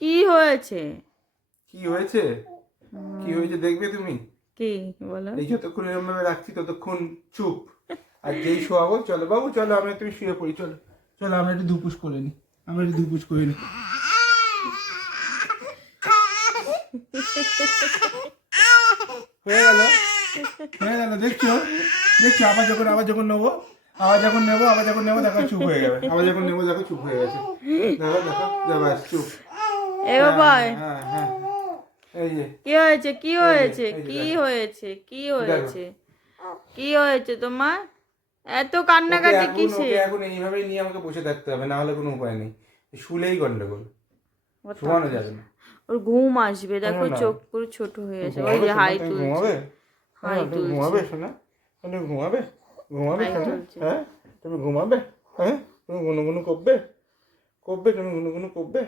কি হয়েছে? কি হয়েছে? কি হয়েছে দেখবে তুমি? কি বলো? এই যতক্ষণ এরকম ভাবে রাখছি ততক্ষণ চুপ। আর যেই শোয়াবো, চলো বাবু চলো, আমরা তুমি শুয়ে পড়ি, চলো চলো, আমরা একটু দুপুস করে নি, আমরা একটু দুপুস করে নি। হয়ে গেল, হয়ে গেল, দেখছো দেখছো, আবার যখন নেবো, আবার যখন নেবো দেখো চুপ হয়ে যাবে, আবার যখন নেবো দেখো চুপ হয়ে গেছে, দেখো দেখো যাবে চুপ। এ বাবা, হ্যাঁ হ্যাঁ, এই যে কি হয়েছে? কি হয়েছে? এই যে কি দেখো। হয়েছে? কি দেখো, হয়েছে? কি হয়েছে তোমার? এত ওকে কান্নাকাটি এখন কিসে? ওকে এখন এইভাবেই নিয়ে আমাকে বসে থাকতে হবে, না হলে কোনো উপায় নেই। শুলেই গন্ডগোল, ও শোয়ানো তাতে যাবে না। ওর ঘুম আসবে, শোনো দেখো না, চোখ পুরো ছোট হয়ে তুমি গেছে। ওই ঘুমাবে যে শোনা, হাই তুমি তুলছে, ঘুমাবে, হাই তুমি তুলছে, ঘুমাবে শোনা, তুমি ঘুমাবে, ঘুমাবে হাই শোনা, তুলছে। হ্যাঁ তুমি ঘুমাবে, হ্যাঁ তুমি গুনু গুনু করবে, করবে তুমি গুনু গুনু করবে।